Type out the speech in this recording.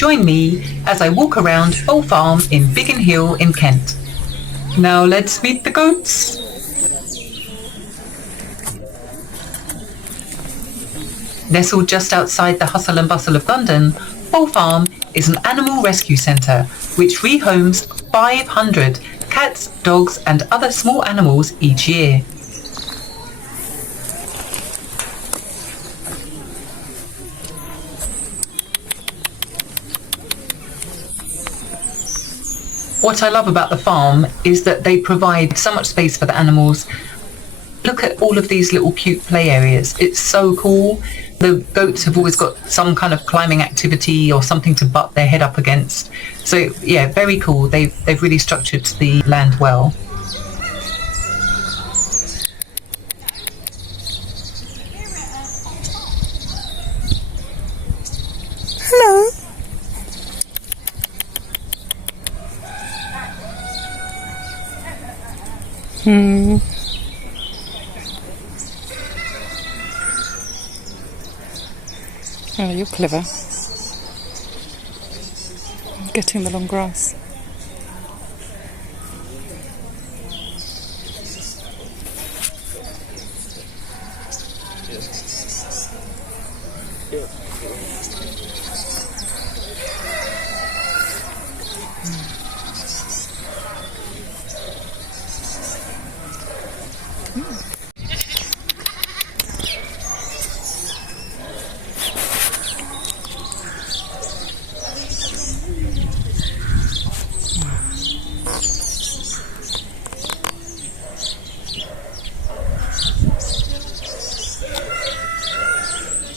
Join me as I walk around Foal Farm in Biggin Hill in Kent. Now let's meet the goats. Nestled just outside the hustle and bustle of London, Foal Farm is an animal rescue centre which rehomes 500 cats, dogs and other small animals each year. What I love about the farm is that they provide so much space for the animals. Look at all of these little cute play areas. It's so cool. The goats have always got some kind of climbing activity or something to butt their head up against. So yeah, very cool. They've really structured the land well. Hello. Oh, you're clever. Getting the long grass.